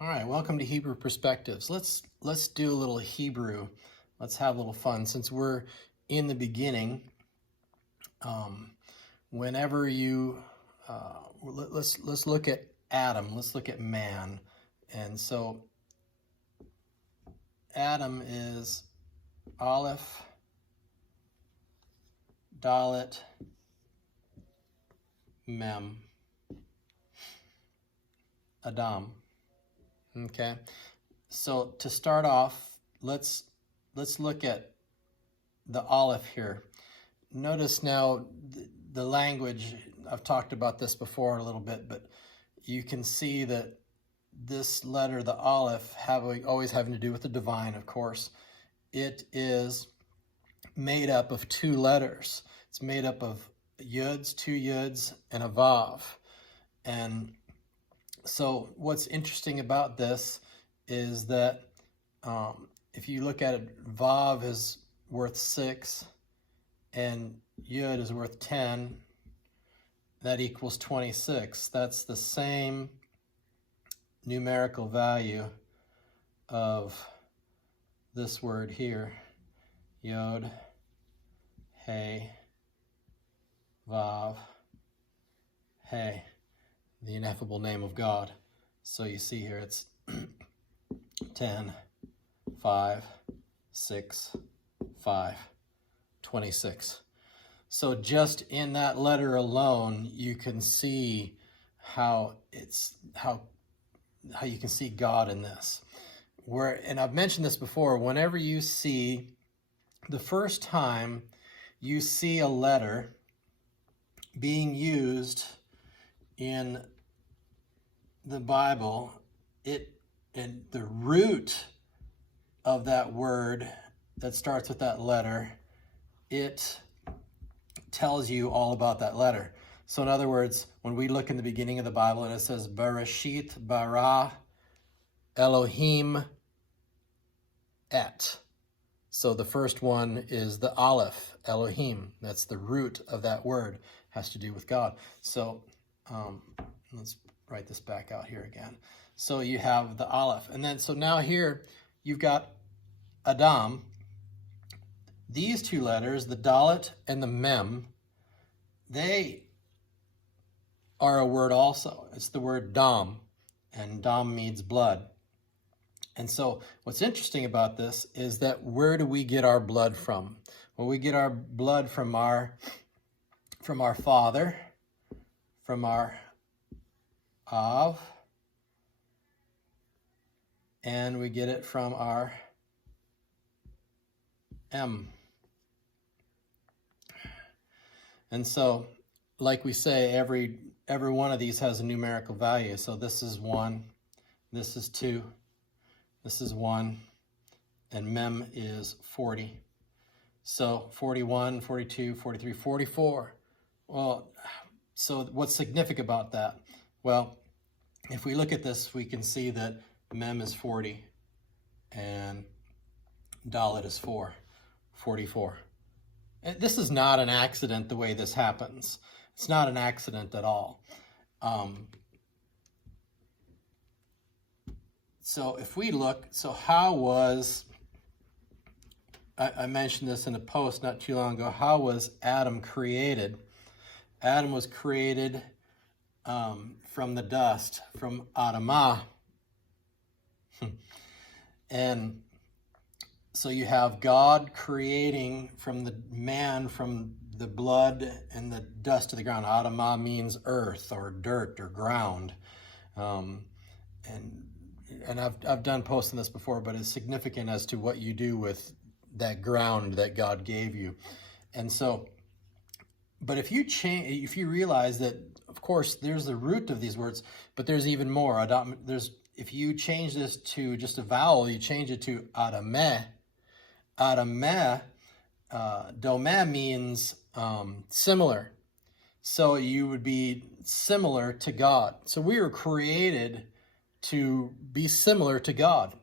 All right, welcome to Hebrew Perspectives. Let's do a little Hebrew. Let's have a little fun since we're in the beginning. Whenever you let's look at Adam. Let's look at man. And so Adam is Aleph, Dalet, Mem, Adam. Okay, so to start off, let's look at the Aleph here. Notice now the language. I've talked about this before a little bit, but you can see that this letter, the Aleph, always having to do with the divine, of course. It is made up of two letters. It's made up of yuds, two yuds, and a vav. And so what's interesting about this is that if you look at it, Vav is worth 6 and Yud is worth 10. That equals 26. That's the same numerical value of this word here, Yod, Hey, Vav, Hey. The ineffable name of God. So you see here it's 10, 5, 6, 5, 26. So just in that letter alone, you can see how you can see God in this. And I've mentioned this before, whenever you see the first time you see a letter being used in the Bible, and the root of that word that starts with that letter, it tells you all about that letter. So in other words, when we look in the beginning of the Bible and it says Bereshit bara Elohim et. So the first one is the Aleph, Elohim. That's the root of that word, has to do with God. So let's write this back out here again. So you have the Aleph. And then, so now here you've got Adam. These two letters, the Dalet and the Mem, they are a word also. It's the word Dam, and Dam means blood. And so what's interesting about this is that where do we get our blood from? Well, we get our blood from our father, from our Av, and we get it from our M. And so, like we say, every one of these has a numerical value. So this is 1, this is 2, this is 1, and Mem is 40. So 41, 42, 43, 44. Well, so what's significant about that? Well, if we look at this, we can see that Mem is 40 and Dalet is 44. And this is not an accident the way this happens. It's not an accident at all. So if we look, so how was, I mentioned this in a post not too long ago, how was Adam created? Adam was created from the dust, from Adamah. And so you have God creating from the man, from the blood and the dust of the ground. Adamah means earth or dirt or ground. And I've done posts on this before, but it's significant as to what you do with that ground that God gave you. And so, but if you realize that, of course, there's the root of these words, but there's even more. If you change this to just a vowel, you change it to Adameh. Adameh, domeh means similar. So you would be similar to God. So we were created to be similar to God.